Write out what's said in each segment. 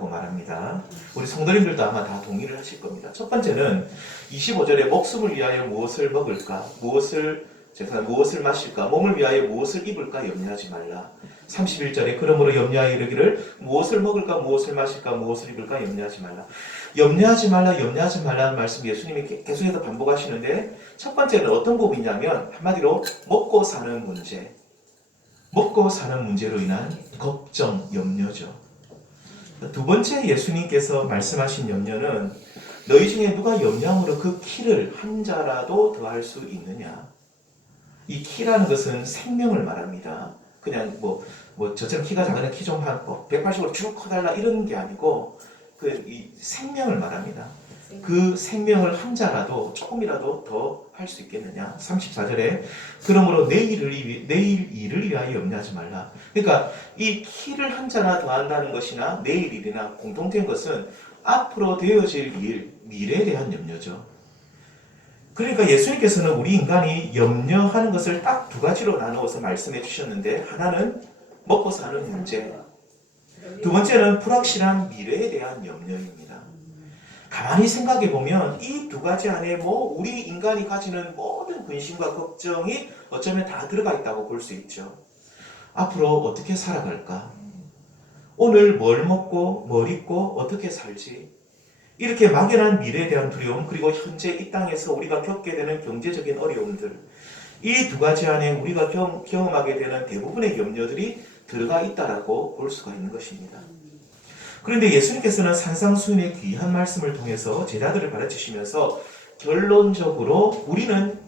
말합니다. 우리 성도님들도 아마 다 동의를 하실 겁니다. 첫 번째는 25절에 목숨을 위하여 무엇을 먹을까, 무엇을 마실까, 몸을 위하여 무엇을 입을까 염려하지 말라. 31절에 그러므로 염려하여 이르기를 무엇을 먹을까, 무엇을 마실까, 무엇을 입을까 염려하지 말라. 염려하지 말라, 염려하지 말라는 말씀 예수님이 계속해서 반복하시는데, 첫 번째는 어떤 부분이냐면 한마디로 먹고 사는 문제, 먹고 사는 문제로 인한 걱정, 염려죠. 두 번째 예수님께서 말씀하신 염려는 너희 중에 누가 염려함으로 그 키를 한 자라도 더할 수 있느냐. 이 키라는 것은 생명을 말합니다. 그냥 저처럼 키가 작으면 키 좀 한 180으로 쭉 커달라 이런 게 아니고 이 생명을 말합니다. 그 생명을 한 자라도 조금이라도 더 할 수 있겠느냐. 34절에 그러므로 내일 일을 위하여 염려하지 말라. 그러니까 이 키를 한 자나 더 한다는 것이나 내일 일이나 공통된 것은 앞으로 되어질 일, 미래에 대한 염려죠. 그러니까 예수님께서는 우리 인간이 염려하는 것을 딱 두 가지로 나누어서 말씀해 주셨는데, 하나는 먹고 사는 문제, 두 번째는 불확실한 미래에 대한 염려입니다. 가만히 생각해 보면 이 두 가지 안에 우리 인간이 가지는 모든 근심과 걱정이 어쩌면 다 들어가 있다고 볼 수 있죠. 앞으로 어떻게 살아갈까? 오늘 뭘 먹고 뭘 입고 어떻게 살지? 이렇게 막연한 미래에 대한 두려움, 그리고 현재 이 땅에서 우리가 겪게 되는 경제적인 어려움들, 이 두 가지 안에 우리가 경험하게 되는 대부분의 염려들이 들어가 있다라고 볼 수가 있는 것입니다. 그런데 예수님께서는 산상수훈의 귀한 말씀을 통해서 제자들을 가르치시면서 결론적으로 우리는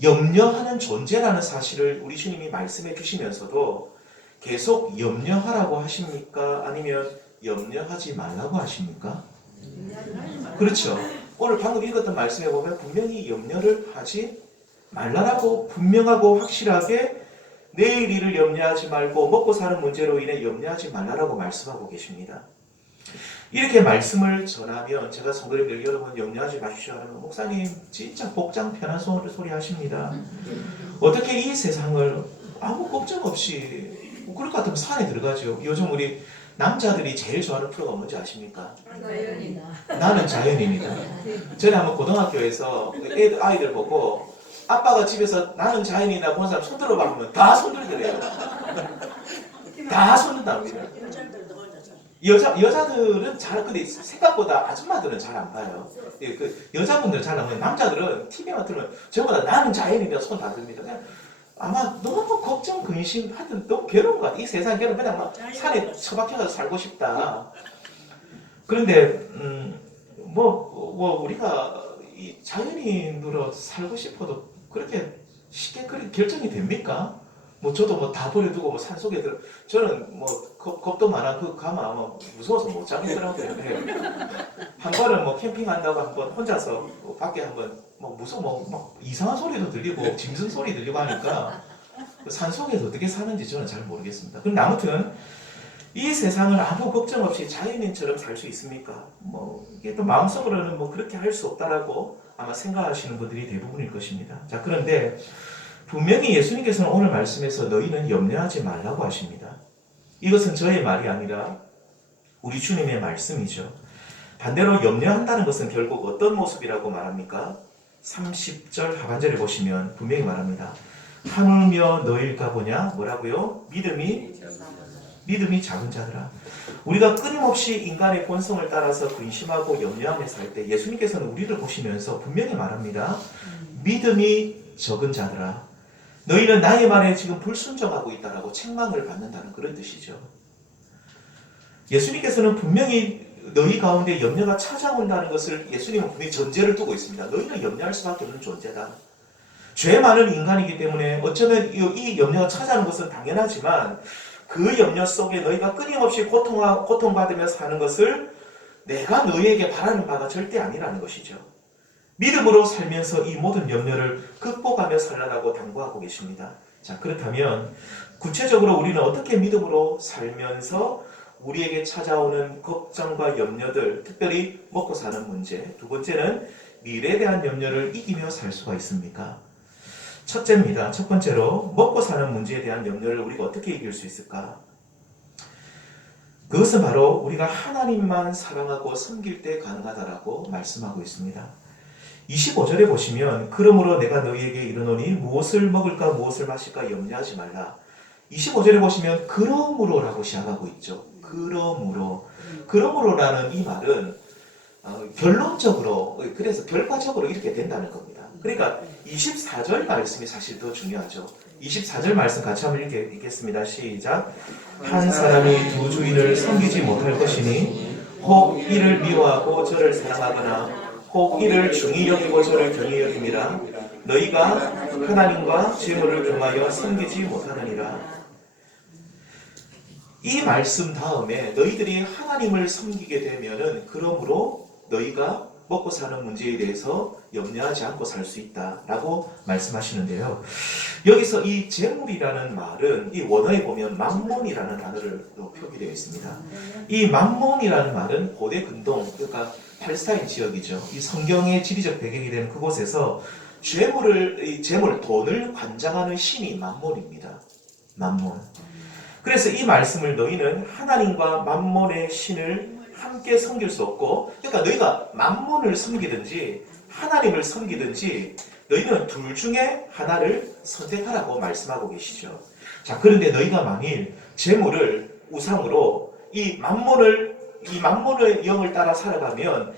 염려하는 존재라는 사실을 우리 주님이 말씀해 주시면서도 계속 염려하라고 하십니까? 아니면 염려하지 말라고 하십니까? 그렇죠. 오늘 방금 읽었던 말씀에 보면 분명히 염려를 하지 말라라고 분명하고 확실하게 내일 일을 염려하지 말고 먹고 사는 문제로 인해 염려하지 말라라고 말씀하고 계십니다. 이렇게 말씀을 전하면 제가 성도님들 여러분 염려하지 마십시오 하면 목사님 진짜 복장 편한 소리 하십니다. 어떻게 이 세상을 아무 걱정 없이 그럴 것 같으면 산에 들어가죠. 요즘 우리 남자들이 제일 좋아하는 프로가 뭔지 아십니까? 나는 자연인이다. 전에 한번 고등학교에서 아이들 보고 아빠가 집에서 나는 자연인이다 본 사람 손 들어봐 하면 다 손들더래요. 다 손든답니다. 여자들은 잘, 근데 생각보다 아줌마들은 잘 안 봐요. 여자분들은 잘 안 봐요. 남자들은 TV만 틀면 저보다 나는 자연인이다 손 다 듭니다. 그냥 아마 너무 걱정, 근심, 하여튼 너무 괴로운 것 같아. 이 세상 괴로운 그냥 막 산에 처박혀서 살고 싶다. 그런데, 우리가 이 자연인으로 살고 싶어도 그렇게 쉽게 그렇게 결정이 됩니까? 저도 다 버려두고 산속에 저는 겁도 많아. 가면 아마 무서워서 못 자겠더라고요. 한 번은 캠핑한다고 한번 혼자서 밖에 한번 무서워 이상한 소리도 들리고 짐승 소리 들리고 하니까 산속에서 어떻게 사는지 저는 잘 모르겠습니다. 그런데 아무튼 이 세상을 아무 걱정 없이 자연인처럼 살 수 있습니까? 이게 또 마음속으로는 그렇게 할 수 없다라고 아마 생각하시는 분들이 대부분일 것입니다. 자, 그런데 분명히 예수님께서는 오늘 말씀에서 너희는 염려하지 말라고 하십니다. 이것은 저의 말이 아니라 우리 주님의 말씀이죠. 반대로 염려한다는 것은 결국 어떤 모습이라고 말합니까? 30절 하반절에 보시면 분명히 말합니다. 하물며 너희일까 보냐? 뭐라고요? 믿음이 작은 자들아. 우리가 끊임없이 인간의 본성을 따라서 근심하고 염려하며 살 때 예수님께서는 우리를 보시면서 분명히 말합니다. 믿음이 적은 자들아. 너희는 나의 말에 지금 불순종하고 있다라고 책망을 받는다는 그런 뜻이죠. 예수님께서는 분명히 너희 가운데 염려가 찾아온다는 것을 예수님은 분명히 전제를 두고 있습니다. 너희는 염려할 수밖에 없는 존재다. 죄 많은 인간이기 때문에 어쩌면 이 염려가 찾아오는 것은 당연하지만 그 염려 속에 너희가 끊임없이 고통받으며 사는 것을 내가 너희에게 바라는 바가 절대 아니라는 것이죠. 믿음으로 살면서 이 모든 염려를 극복하며 살라고 당부하고 계십니다. 자, 그렇다면 구체적으로 우리는 어떻게 믿음으로 살면서 우리에게 찾아오는 걱정과 염려들, 특별히 먹고 사는 문제, 두 번째는 미래에 대한 염려를 이기며 살 수가 있습니까? 첫째입니다. 첫 번째로 먹고 사는 문제에 대한 염려를 우리가 어떻게 이길 수 있을까? 그것은 바로 우리가 하나님만 사랑하고 섬길 때 가능하다라고 말씀하고 있습니다. 25절에 보시면 그러므로 내가 너희에게 이르노니 무엇을 먹을까 무엇을 마실까 염려하지 말라. 25절에 보시면 그러므로라고 시작하고 있죠. 그러므로라는 이 말은 결론적으로, 그래서 결과적으로 이렇게 된다는 겁니다. 그러니까 24절 말씀이 사실 더 중요하죠. 24절 말씀 같이 한번 읽겠습니다. 시작. 한 사람이 두 주인을 섬기지 못할 것이니 혹 이를 미워하고 저를 사랑하거나 혹 이를 중히 여기고 저를 경히 여김이라. 너희가 하나님과 재물을 경하여 섬기지 못하느니라. 이 말씀 다음에 너희들이 하나님을 섬기게 되면은 그러므로 너희가 먹고 사는 문제에 대해서 염려하지 않고 살 수 있다라고 말씀하시는데요. 여기서 이 재물이라는 말은 이 원어에 보면 맘몬이라는 단어로 표기되어 있습니다. 이 맘몬이라는 말은 고대 근동, 그러니까 팔레스타인 지역이죠. 이 성경의 지리적 배경이 되는 그곳에서 재물, 돈을 관장하는 신이 맘몬입니다. 맘몬. 그래서 이 말씀을 너희는 하나님과 맘몬의 신을 함께 섬길 수 없고, 그러니까 너희가 맘몬을 섬기든지 하나님을 섬기든지 너희는 둘 중에 하나를 선택하라고 말씀하고 계시죠. 자, 그런데 너희가 만일 재물을 우상으로 이 맘몬의 영을 따라 살아가면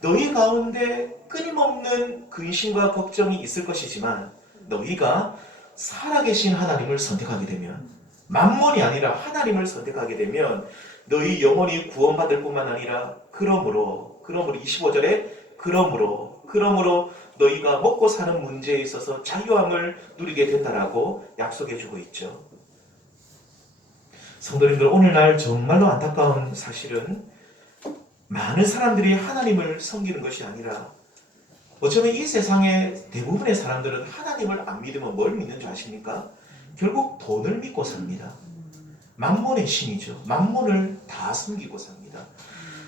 너희 가운데 끊임없는 근심과 걱정이 있을 것이지만 너희가 살아계신 하나님을 선택하게 되면, 맘몬이 아니라 하나님을 선택하게 되면 너희 영혼이 구원받을 뿐만 아니라 그러므로 25절에 그러므로 너희가 먹고 사는 문제에 있어서 자유함을 누리게 된다라고 약속해주고 있죠. 성도님들, 오늘날 정말로 안타까운 사실은 많은 사람들이 하나님을 섬기는 것이 아니라 어쩌면 이 세상의 대부분의 사람들은 하나님을 안 믿으면 뭘 믿는 줄 아십니까? 결국 돈을 믿고 삽니다. 맘몬의 신이죠. 맘몬을 다 섬기고 삽니다.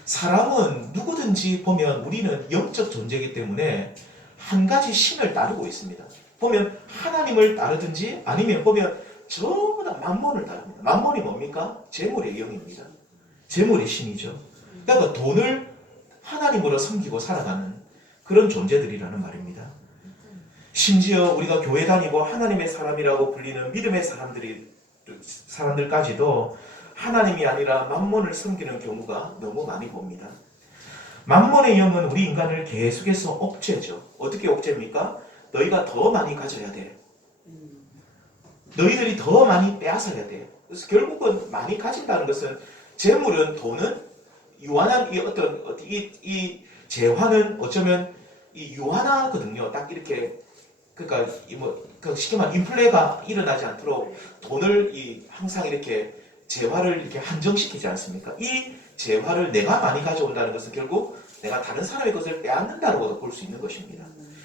사람은 누구든지 보면 우리는 영적 존재이기 때문에 한 가지 신을 따르고 있습니다. 보면 하나님을 따르든지 아니면 보면 전부 다 맘몬을 따릅니다. 맘몬이 뭡니까? 재물의 영입니다. 재물의 신이죠. 그러니까 돈을 하나님으로 섬기고 살아가는 그런 존재들이라는 말입니다. 심지어 우리가 교회 다니고 하나님의 사람이라고 불리는 믿음의 사람들까지도 하나님이 아니라 맘몬을 섬기는 경우가 너무 많이 봅니다. 맘몬의 영은 우리 인간을 계속해서 억제죠. 어떻게 억제입니까? 너희가 더 많이 가져야 돼. 너희들이 더 많이 빼앗아야 돼. 그래서 결국은 많이 가진다는 것은, 재물은, 돈은 유한한 이 재화는 어쩌면 이 유한하거든요. 딱 이렇게, 그러니까 쉽게 말하면 인플레가 일어나지 않도록 돈을 항상 이렇게 재화를 이렇게 한정시키지 않습니까? 이 재화를 내가 많이 가져온다는 것은 결국 내가 다른 사람의 것을 빼앗는다고 볼 수 있는 것입니다.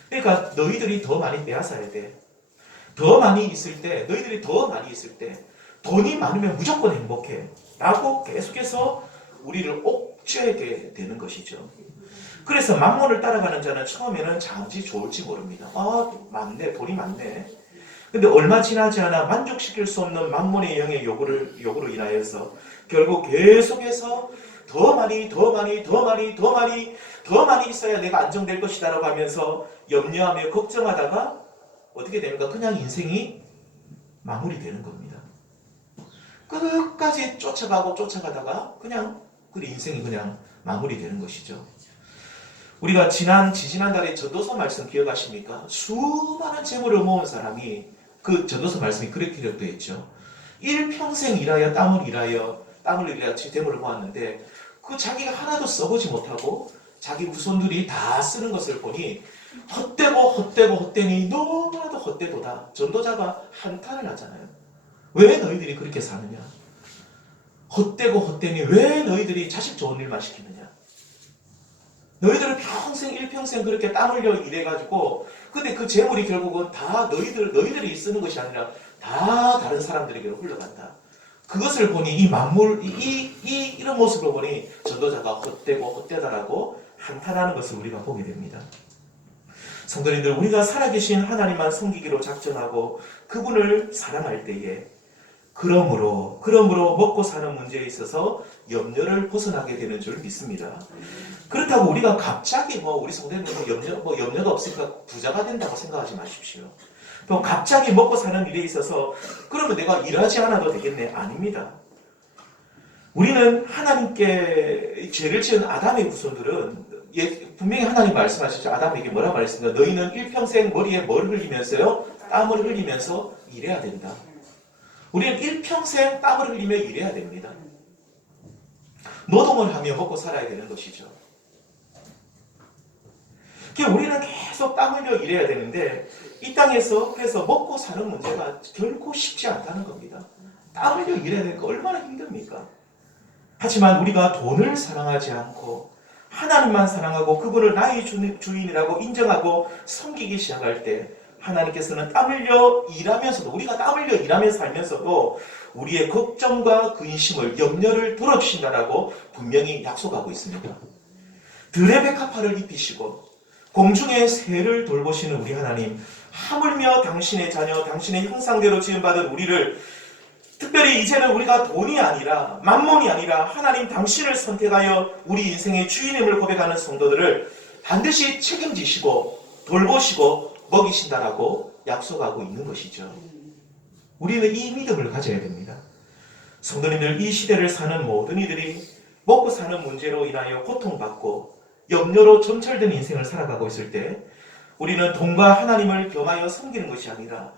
그러니까 너희들이 더 많이 빼앗아야 돼. 더 많이 있을 때, 너희들이 더 많이 있을 때 돈이 많으면 무조건 행복해 라고 계속해서 우리를 옥죄게 되는 것이죠. 그래서 맘몬을 따라가는 자는 처음에는 잠시 좋을지 모릅니다. 많네, 돈이 많네. 근데 얼마 지나지 않아 만족시킬 수 없는 맘몬의 영의 요구로 인하여서 결국 계속해서 더 많이 있어야 내가 안정될 것이다 라고 하면서 염려하며 걱정하다가 어떻게 됩니까? 그냥 인생이 마무리되는 겁니다. 끝까지 쫓아가다가 그냥 인생이 그냥 마무리되는 것이죠. 우리가 지지난달에 전도서 말씀 기억하십니까? 수많은 재물을 모은 사람이 그 전도서 말씀이 그렇게 기록되어 있죠. 일평생 일하여 땀을 일하여 재물을 모았는데 그 자기가 하나도 써보지 못하고 자기 후손들이 다 쓰는 것을 보니 헛되니 너무나도 헛되도다. 전도자가 한탄을 하잖아요. 왜 너희들이 그렇게 사느냐? 헛되니 왜 너희들이 자식 좋은 일만 시키느냐? 너희들은 일평생 그렇게 땀 흘려 일해가지고, 근데 그 재물이 결국은 다 너희들이 쓰는 것이 아니라 다 다른 사람들에게로 흘러간다. 그것을 보니 이런 모습을 보니 전도자가 헛되다라고 한탄하는 것을 우리가 보게 됩니다. 성도님들, 우리가 살아계신 하나님만 섬기기로 작정하고 그분을 사랑할 때에 그러므로 먹고 사는 문제에 있어서 염려를 벗어나게 되는 줄 믿습니다. 그렇다고 우리가 갑자기 우리 성도님들 염려가 없으니까 부자가 된다고 생각하지 마십시오. 또 갑자기 먹고 사는 일에 있어서 그러면 내가 일하지 않아도 되겠네. 아닙니다. 우리는 하나님께 죄를 지은 아담의 후손들은 분명히 하나님 말씀하시죠. 아담에게 뭐라 말했습니까? 너희는 일평생 머리에 뭘 흘리면서요? 땀을 흘리면서 일해야 된다. 우리는 일평생 땀을 흘리며 일해야 됩니다. 노동을 하며 먹고 살아야 되는 것이죠. 우리는 계속 땀 흘려 일해야 되는데 이 땅에서 그래서 먹고 사는 문제가 결코 쉽지 않다는 겁니다. 땀 흘려 일해야 되니까 얼마나 힘듭니까? 하지만 우리가 돈을 사랑하지 않고 하나님만 사랑하고 그분을 나의 주인이라고 인정하고 섬기기 시작할 때 하나님께서는 땀 흘려 일하면서도 우리가 땀 흘려 일하며 살면서도 우리의 걱정과 근심을 염려를 덜어주신다라고 분명히 약속하고 있습니다. 들의 백합화를 입히시고 공중의 새를 돌보시는 우리 하나님, 하물며 당신의 자녀, 당신의 형상대로 지음받은 우리를 특별히 이제는 우리가 돈이 아니라 만몬이 아니라 하나님 당신을 선택하여 우리 인생의 주인임을 고백하는 성도들을 반드시 책임지시고 돌보시고 먹이신다라고 약속하고 있는 것이죠. 우리는 이 믿음을 가져야 됩니다. 성도님들, 이 시대를 사는 모든 이들이 먹고 사는 문제로 인하여 고통받고 염려로 점철된 인생을 살아가고 있을 때 우리는 돈과 하나님을 겸하여 섬기는 것이 아니라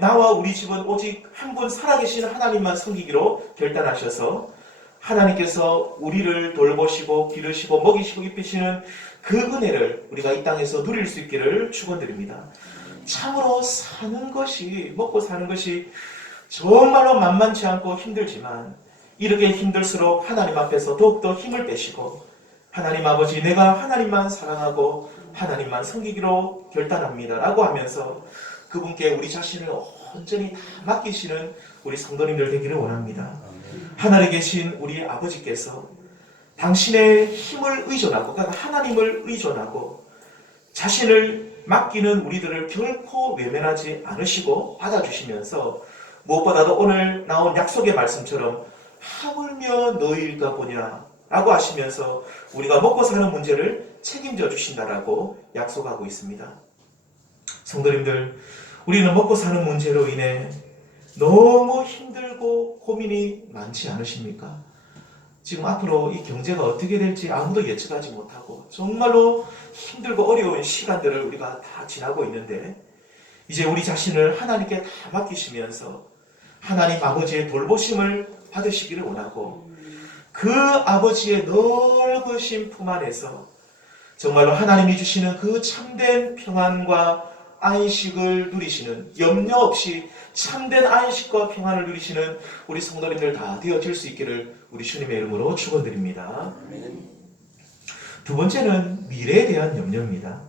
나와 우리 집은 오직 한 분 살아계신 하나님만 섬기기로 결단하셔서 하나님께서 우리를 돌보시고 기르시고 먹이시고 입히시는 그 은혜를 우리가 이 땅에서 누릴 수 있기를 축원드립니다. 참으로 먹고 사는 것이 정말로 만만치 않고 힘들지만 이렇게 힘들수록 하나님 앞에서 더욱더 힘을 빼시고 하나님 아버지, 내가 하나님만 사랑하고 하나님만 섬기기로 결단합니다 라고 하면서 그분께 우리 자신을 온전히 다 맡기시는 우리 성도님들 되기를 원합니다. 하늘에 계신 우리 아버지께서 당신의 힘을 의존하고, 그러니까 하나님을 의존하고 자신을 맡기는 우리들을 결코 외면하지 않으시고 받아주시면서 무엇보다도 오늘 나온 약속의 말씀처럼 하물며 너희일까 보냐 라고 하시면서 우리가 먹고 사는 문제를 책임져 주신다라고 약속하고 있습니다. 성도님들, 우리는 먹고 사는 문제로 인해 너무 힘들고 고민이 많지 않으십니까? 지금 앞으로 이 경제가 어떻게 될지 아무도 예측하지 못하고 정말로 힘들고 어려운 시간들을 우리가 다 지나고 있는데 이제 우리 자신을 하나님께 다 맡기시면서 하나님 아버지의 돌보심을 받으시기를 원하고 그 아버지의 넓으신 품 안에서 정말로 하나님이 주시는 그 참된 평안과 안식을 누리시는, 염려 없이 참된 안식과 평안을 누리시는 우리 성도님들 다 되어질 수 있기를 우리 주님의 이름으로 축원드립니다. 두 번째는 미래에 대한 염려입니다.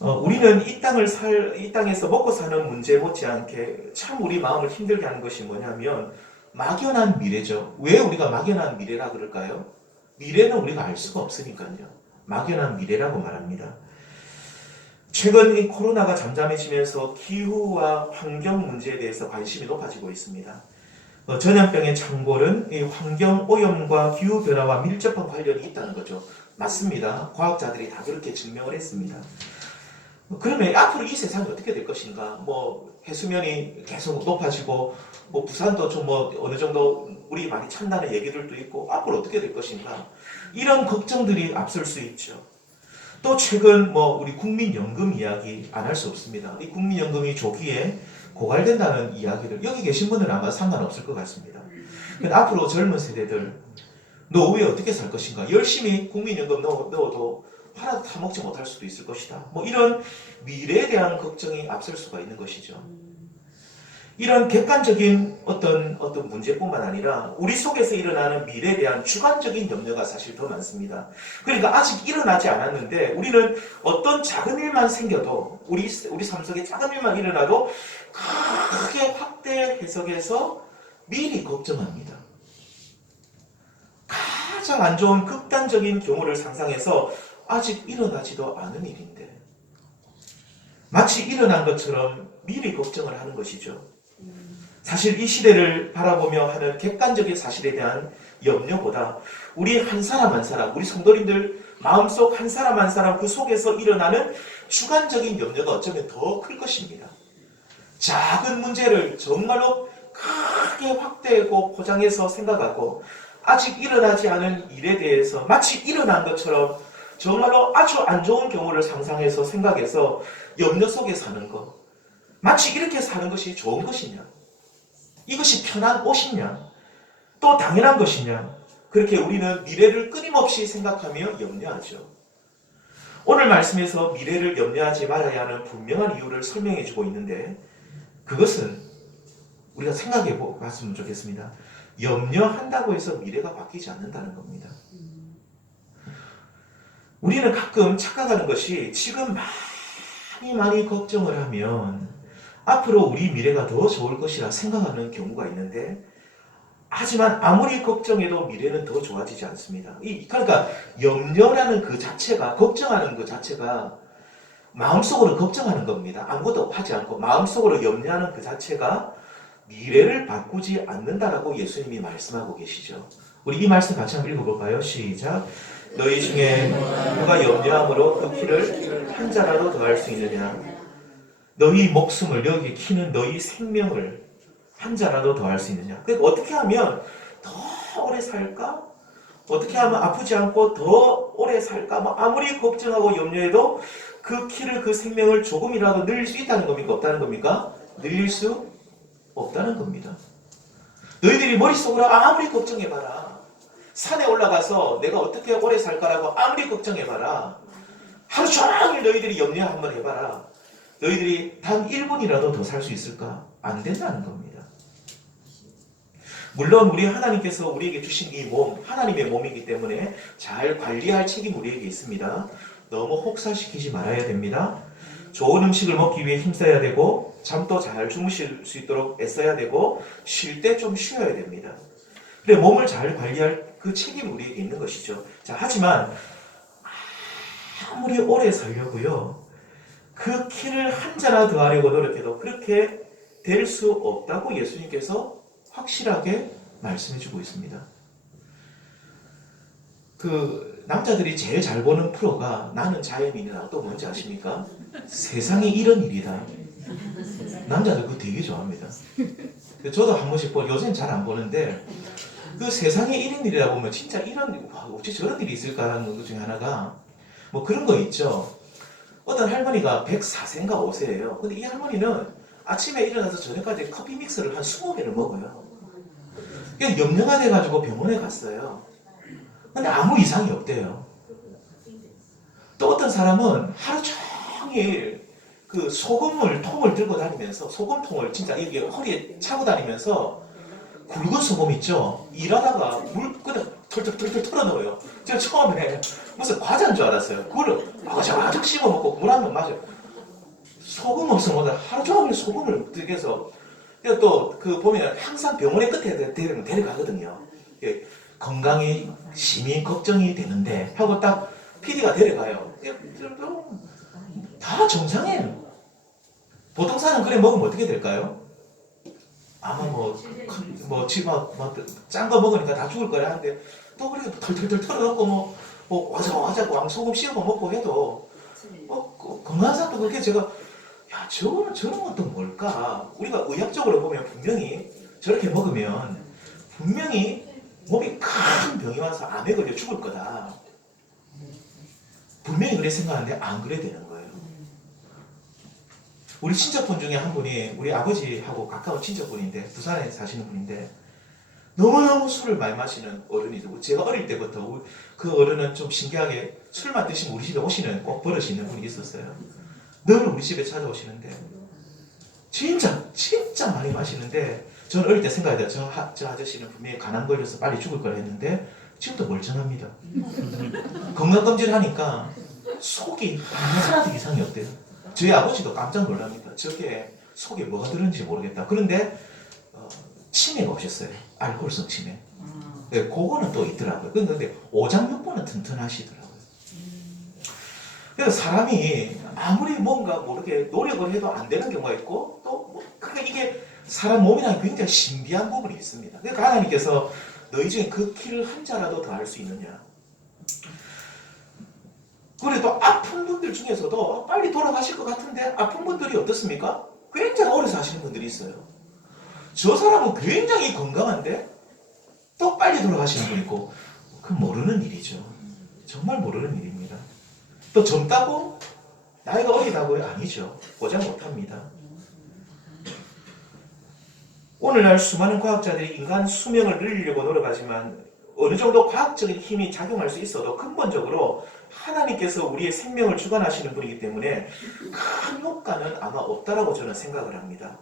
우리는 이 땅에서 먹고 사는 문제 못지않게 참 우리 마음을 힘들게 하는 것이 뭐냐면 막연한 미래죠. 왜 우리가 막연한 미래라 그럴까요? 미래는 우리가 알 수가 없으니까요. 막연한 미래라고 말합니다. 최근 이 코로나가 잠잠해지면서 기후와 환경 문제에 대해서 관심이 높아지고 있습니다. 전염병의 창궐은 이 환경 오염과 기후 변화와 밀접한 관련이 있다는 거죠. 맞습니다. 과학자들이 다 그렇게 증명을 했습니다. 그러면 앞으로 이 세상이 어떻게 될 것인가? 해수면이 계속 높아지고 부산도 좀 어느 정도 물이 많이 찬다는 얘기들도 있고 앞으로 어떻게 될 것인가? 이런 걱정들이 앞설 수 있죠. 또 최근 우리 국민연금 이야기 안 할 수 없습니다. 이 국민연금이 조기에 고갈된다는 이야기를 여기 계신 분들은 아마 상관없을 것 같습니다. 근데 앞으로 젊은 세대들 노후에 어떻게 살 것인가? 열심히 국민연금 넣어도 하나도 다 먹지 못할 수도 있을 것이다. 이런 미래에 대한 걱정이 앞설 수가 있는 것이죠. 이런 객관적인 어떤 문제뿐만 아니라 우리 속에서 일어나는 미래에 대한 주관적인 염려가 사실 더 많습니다. 그러니까 아직 일어나지 않았는데 우리는 어떤 작은 일만 생겨도 우리 삶 속에 작은 일만 일어나도 크게 확대 해석해서 미리 걱정합니다. 가장 안 좋은 극단적인 경우를 상상해서 아직 일어나지도 않은 일인데 마치 일어난 것처럼 미리 걱정을 하는 것이죠. 사실 이 시대를 바라보며 하는 객관적인 사실에 대한 염려보다 우리 한 사람 한 사람, 우리 성도님들 마음속 한 사람 한 사람 그 속에서 일어나는 주관적인 염려가 어쩌면 더 클 것입니다. 작은 문제를 정말로 크게 확대하고 포장해서 생각하고 아직 일어나지 않은 일에 대해서 마치 일어난 것처럼 정말로 아주 안 좋은 경우를 상상해서 생각해서 염려 속에 사는 것. 마치 이렇게 사는 것이 좋은 것이냐? 이것이 편한 옷이냐? 또 당연한 것이냐? 그렇게 우리는 미래를 끊임없이 생각하며 염려하죠. 오늘 말씀에서 미래를 염려하지 말아야 하는 분명한 이유를 설명해 주고 있는데 그것은 우리가 생각해 봤으면 좋겠습니다. 염려한다고 해서 미래가 바뀌지 않는다는 겁니다. 우리는 가끔 착각하는 것이 지금 많이 걱정을 하면 앞으로 우리 미래가 더 좋을 것이라 생각하는 경우가 있는데 하지만 아무리 걱정해도 미래는 더 좋아지지 않습니다. 그러니까 염려라는 그 자체가 걱정하는 그 자체가 마음속으로 걱정하는 겁니다. 아무것도 하지 않고 마음속으로 염려하는 그 자체가 미래를 바꾸지 않는다라고 예수님이 말씀하고 계시죠. 우리 이 말씀 같이 한번 읽어볼까요? 시작. 너희 중에 누가 염려함으로 그 키를 한 자라도 더할 수 있느냐? 너희 목숨을 여기 키는 너희 생명을 한 자라도 더할 수 있느냐? 그러니까 어떻게 하면 더 오래 살까? 어떻게 하면 아프지 않고 더 오래 살까? 뭐 아무리 걱정하고 염려해도 그 키를 그 생명을 조금이라도 늘릴 수 있다는 겁니까? 없다는 겁니까? 늘릴 수 없다는 겁니다. 너희들이 머릿속으로 아무리 걱정해봐라. 산에 올라가서 내가 어떻게 오래 살까라고 아무리 걱정해봐라. 하루 종일 너희들이 염려 한번 해봐라. 너희들이 단 1분이라도 더 살 수 있을까? 안 된다는 겁니다. 물론 우리 하나님께서 우리에게 주신 이 몸, 하나님의 몸이기 때문에 잘 관리할 책임 우리에게 있습니다. 너무 혹사시키지 말아야 됩니다. 좋은 음식을 먹기 위해 힘써야 되고 잠도 잘 주무실 수 있도록 애써야 되고 쉴 때 좀 쉬어야 됩니다. 근데 몸을 잘 관리할 그 책임이 우리에게 있는 것이죠. 자, 하지만 아무리 오래 살려고요. 그 키를 한 자나 더 하려고 노력해도 그렇게 될 수 없다고 예수님께서 확실하게 말씀해주고 있습니다. 그 남자들이 제일 잘 보는 프로가 나는 자연인이다. 또 뭔지 아십니까? 세상에 이런 일이다. 남자들 그거 되게 좋아합니다. 저도 한 번씩 요새는 잘 안 보는데 그 세상에 이런 일이라 보면 진짜 이런 어찌 저런 일이 있을까라는 것 중에 하나가 뭐 그런 거 있죠. 어떤 할머니가 104세인가 5세예요. 근데 이 할머니는 아침에 일어나서 저녁까지 커피 믹스를 한 20개를 먹어요. 그냥 염려가 돼가지고 병원에 갔어요. 근데 아무 이상이 없대요. 또 어떤 사람은 하루 종일 그 소금을 통을 들고 다니면서 소금통을 진짜 여기 허리에 차고 다니면서 굵은 소금 있죠? 일하다가 물 그냥 털털털털 털어넣어요. 제가 처음에 무슨 과자인 줄 알았어요. 그걸 아작아작 씹어먹고 물 한 번 마셔요. 소금 없으면 하루 종일 소금을 들게서 또 그 보면 항상 병원의 끝에 데려가거든요. 건강이 심히 걱정이 되는데 하고 딱 PD가 데려가요. 다 정상이에요. 보통 사람 그래 먹으면 어떻게 될까요? 아마 짠 거 먹으니까 다 죽을 거야 하는데 또 그렇게 털털털 털어놓고 와자와자 왕소금 씹어 먹고 해도 건강한 사람도 그렇게 제가 저런 것도 뭘까? 우리가 의학적으로 보면 분명히 저렇게 먹으면 분명히 몸이 큰 병이 와서 암에 걸려 죽을 거다. 분명히 그래 생각하는데 안 그래 되는 거예요. 우리 친척분 중에 한 분이 우리 아버지하고 가까운 친척분인데 부산에 사시는 분인데 너무너무 술을 많이 마시는 어른이죠. 제가 어릴 때부터 그 어른은 좀 신기하게 술만 드시면 우리 집에 오시는 꼭 버릇이 있는 분이 있었어요. 늘 우리 집에 찾아오시는데 진짜 많이 마시는데 저는 어릴 때 생각해요. 저 아저씨는 분명히 간암 걸려서 빨리 죽을 거라 했는데 지금도 멀쩡합니다. 건강검진을 하니까 속이 하나도 이상이 없대요. 저희 아버지도 깜짝 놀랍니다. 저게 속에 뭐가 들었는지 모르겠다. 그런데 치매가 오셨어요. 알코올성 치매. 네, 그거는 또 있더라고요. 근데 오장육부는 튼튼하시더라고요. 그래서 사람이 아무리 뭔가 모르게 노력을 해도 안 되는 경우가 있고 또 그러니까 이게 사람 몸이란 굉장히 신비한 부분이 있습니다. 그러니까 하나님께서 너희 중에 그 키를 한 자라도 더 할 수 있느냐. 그래도 아픈 분들 중에서도 빨리 돌아가실 것 같은데 아픈 분들이 어떻습니까? 굉장히 오래 사시는 분들이 있어요. 저 사람은 굉장히 건강한데 또 빨리 돌아가시는 분 있고, 그건 모르는 일이죠. 정말 모르는 일입니다. 또 젊다고 나이가 어리다고요? 아니죠. 보장 못합니다. 오늘날 수많은 과학자들이 인간 수명을 늘리려고 노력하지만 어느 정도 과학적인 힘이 작용할 수 있어도 근본적으로 하나님께서 우리의 생명을 주관하시는 분이기 때문에 큰 효과는 아마 없다라고 저는 생각을 합니다.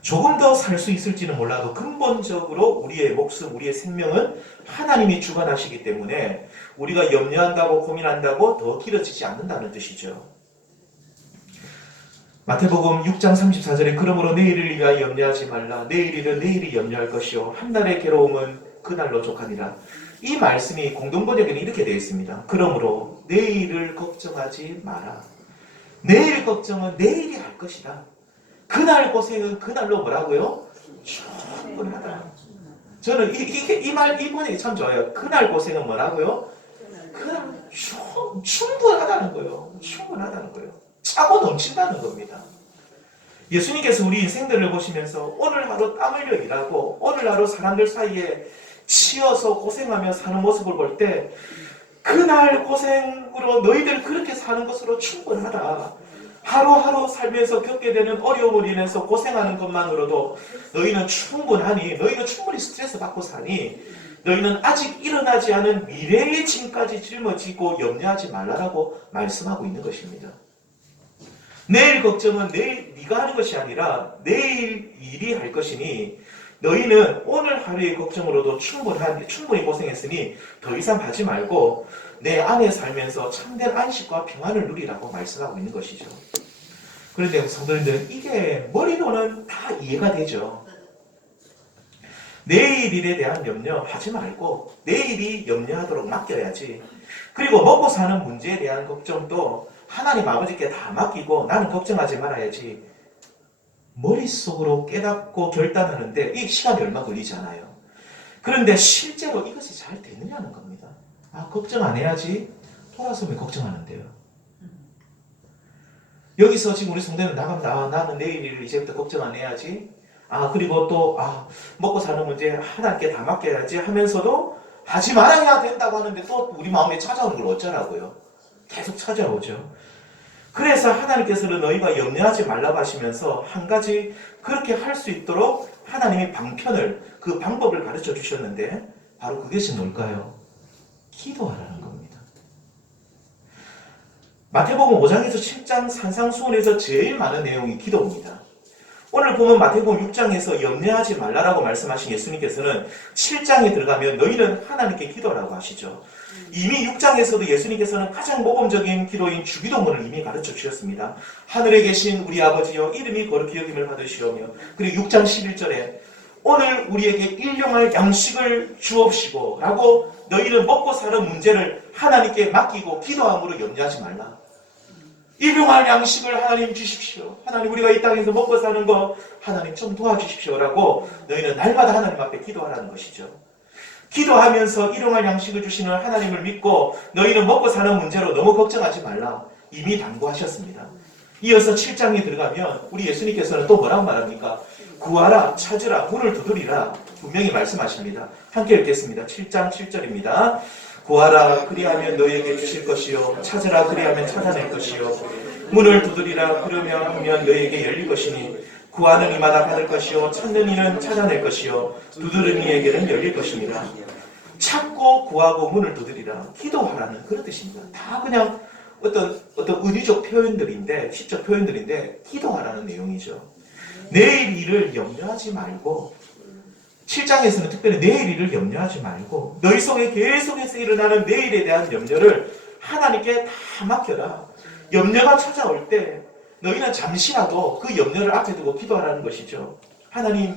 조금 더 살 수 있을지는 몰라도 근본적으로 우리의 목숨, 우리의 생명은 하나님이 주관하시기 때문에 우리가 염려한다고 고민한다고 더 길어지지 않는다는 뜻이죠. 마태복음 6장 34절에 그러므로 내일을 위하여 염려하지 말라. 내일 일은 내일이 염려할 것이요 한 날의 괴로움은 그날로 족하니라. 이 말씀이 공동번역에는 이렇게 되어 있습니다. 그러므로 내일을 걱정하지 마라. 내일 걱정은 내일이 할 것이다. 그날 고생은 그날로 뭐라고요? 충분하다. 저는 이 번역이 참 좋아요. 그날 고생은 뭐라고요? 그날 충분하다는 거예요. 충분하다는 거예요. 차고 넘친다는 겁니다. 예수님께서 우리 인생들을 보시면서 오늘 하루 땀 흘려 일하고 오늘 하루 사람들 사이에 치여서 고생하며 사는 모습을 볼 때 그날 고생으로 너희들 그렇게 사는 것으로 충분하다. 하루하루 살면서 겪게 되는 어려움을 인해서 고생하는 것만으로도 너희는 충분하니, 너희는 충분히 스트레스 받고 사니, 너희는 아직 일어나지 않은 미래의 짐까지 짊어지고 염려하지 말라라고 말씀하고 있는 것입니다. 내일 걱정은 내일 네가 하는 것이 아니라 내일 일이 할 것이니 너희는 오늘 하루의 걱정으로도 충분히 고생했으니 더 이상 하지 말고 내 안에 살면서 참된 안식과 평안을 누리라고 말씀하고 있는 것이죠. 그런데 성도님들, 이게 머리로는 다 이해가 되죠. 내일 일에 대한 염려하지 말고 내일이 염려하도록 맡겨야지. 그리고 먹고 사는 문제에 대한 걱정도 하나님 아버지께 다 맡기고 나는 걱정하지 말아야지. 머릿속으로 깨닫고 결단하는데 이 시간이 얼마 걸리지 않아요. 그런데 실제로 이것이 잘 되느냐는 겁니다. 걱정 안 해야지. 돌아서면 걱정하는데요. 여기서 지금 우리 성도는 나가면 나는 내일 일을 이제부터 걱정 안 해야지. 그리고 또 먹고 사는 문제 하나님께 다 맡겨야지 하면서도 하지 말아야 된다고 하는데 또 우리 마음에 찾아오는 걸 어쩌라고요. 계속 찾아오죠. 그래서 하나님께서는 너희가 염려하지 말라고 하시면서 한 가지 그렇게 할 수 있도록 하나님이 방편을, 그 방법을 가르쳐 주셨는데 바로 그것이 뭘까요? 기도하라는 겁니다. 마태복음 5장에서 7장 산상수훈에서 제일 많은 내용이 기도입니다. 오늘 보면 마태복음 6장에서 염려하지 말라라고 말씀하신 예수님께서는 7장에 들어가면 너희는 하나님께 기도라고 하시죠. 이미 6장에서도 예수님께서는 가장 모범적인 기도인 주기도문을 이미 가르쳐 주셨습니다. 하늘에 계신 우리 아버지여 이름이 거룩히 여김을 받으시오며, 그리고 6장 11절에 오늘 우리에게 일용할 양식을 주옵시고 라고 너희는 먹고 사는 문제를 하나님께 맡기고 기도함으로 염려하지 말라. 일용할 양식을 하나님 주십시오. 하나님 우리가 이 땅에서 먹고 사는 거 하나님 좀 도와주십시오 라고 너희는 날마다 하나님 앞에 기도하라는 것이죠. 기도하면서 일용할 양식을 주시는 하나님을 믿고 너희는 먹고 사는 문제로 너무 걱정하지 말라. 이미 당부하셨습니다. 이어서 7장에 들어가면 우리 예수님께서는 또 뭐라고 말합니까? 구하라, 찾으라, 문을 두드리라 분명히 말씀하십니다. 함께 읽겠습니다. 7장 7절입니다. 구하라 그리하면 너희에게 주실 것이요 찾으라 그리하면 찾아낼 것이요 문을 두드리라 그러면 하면 너희에게 열릴 것이니 구하는 이마다 받을 것이요 찾는 이는 찾아낼 것이요 두드리는 이에게는 열릴 것입니다. 찾고 구하고 문을 두드리라, 기도하라는 그런 뜻입니다. 다 그냥 어떤 의리적 표현들인데, 시적 표현들인데 기도하라는 내용이죠. 내일 일을 염려하지 말고, 7장에서는 특별히 내일 일을 염려하지 말고 너희 속에 계속해서 일어나는 내일에 대한 염려를 하나님께 다 맡겨라. 염려가 찾아올 때 너희는 잠시라도 그 염려를 앞에 두고 기도하라는 것이죠. 하나님,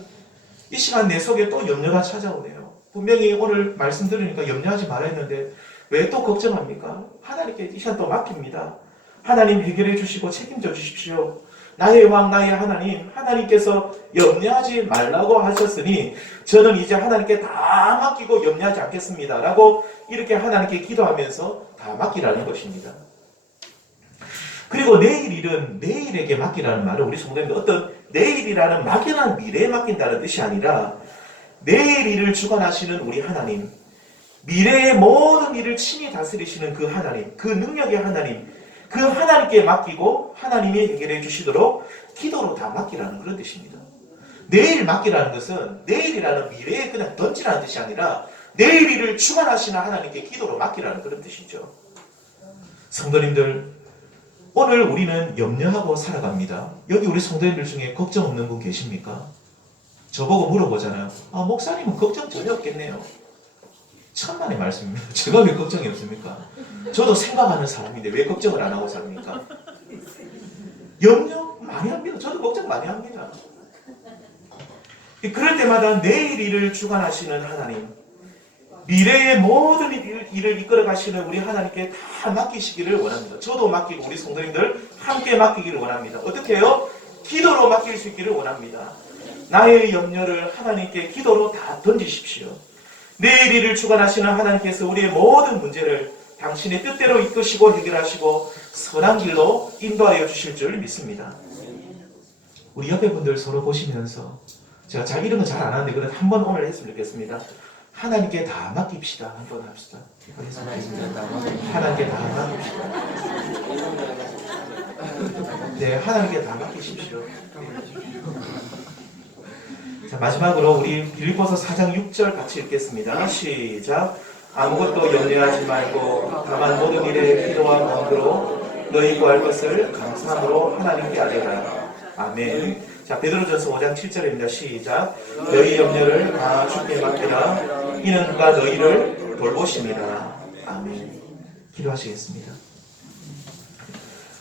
이 시간 내 속에 또 염려가 찾아오네요. 분명히 오늘 말씀 들으니까 염려하지 말아 했는데 왜 또 걱정합니까? 하나님께 이 시간 또 맡깁니다. 하나님 해결해 주시고 책임져 주십시오. 나의 왕 나의 하나님, 하나님께서 염려하지 말라고 하셨으니 저는 이제 하나님께 다 맡기고 염려하지 않겠습니다 라고 이렇게 하나님께 기도하면서 다 맡기라는 것입니다. 그리고 내일 일은 내일에게 맡기라는 말은 우리 성도님들 어떤 내일이라는 막연한 미래에 맡긴다는 뜻이 아니라 내일 일을 주관하시는 우리 하나님, 미래의 모든 일을 친히 다스리시는 그 하나님, 그 능력의 하나님, 그 하나님께 맡기고 하나님이 해결해 주시도록 기도로 다 맡기라는 그런 뜻입니다. 내일 맡기라는 것은 내일이라는 미래에 그냥 던지라는 뜻이 아니라 내일 일을 주관하시는 하나님께 기도로 맡기라는 그런 뜻이죠. 성도님들, 오늘 우리는 염려하고 살아갑니다. 여기 우리 성도님들 중에 걱정 없는 분 계십니까? 저보고 물어보잖아요. 목사님은 걱정 전혀 없겠네요. 천만의 말씀입니다. 제가 왜 걱정이 없습니까? 저도 생각하는 사람인데 왜 걱정을 안 하고 삽니까? 염려 많이 합니다. 저도 걱정 많이 합니다. 그럴 때마다 내일 일을 주관하시는 하나님, 미래의 모든 일을 이끌어 가시는 우리 하나님께 다 맡기시기를 원합니다. 저도 맡기고 우리 성도님들 함께 맡기기를 원합니다. 어떻게 해요? 기도로 맡길 수 있기를 원합니다. 나의 염려를 하나님께 기도로 다 던지십시오. 내일 일을 주관하시는 하나님께서 우리의 모든 문제를 당신의 뜻대로 이끄시고 해결하시고 선한 길로 인도하여 주실 줄 믿습니다. 우리 옆에 분들 서로 보시면서 제가 이런 건 잘 안 하는데 그래도 한 번 오늘 했으면 좋겠습니다. 하나님께 다 맡깁시다. 한 번 합시다. 하나님께 다 맡깁시다. 네, 하나님께 다 맡기십시오. 자, 마지막으로 우리 빌립보서 4장 6절 같이 읽겠습니다. 시작. 아무것도 염려하지 말고 다만 모든 일에 기도와 간구로 너희 구할 것을 감사함으로 하나님께 아뢰라. 아멘. 자, 베드로전서 5장 7절입니다. 시작. 너희 염려를 다 주께 맡기라. 이는 그가 너희를 돌보십니다. 아멘. 기도하시겠습니다.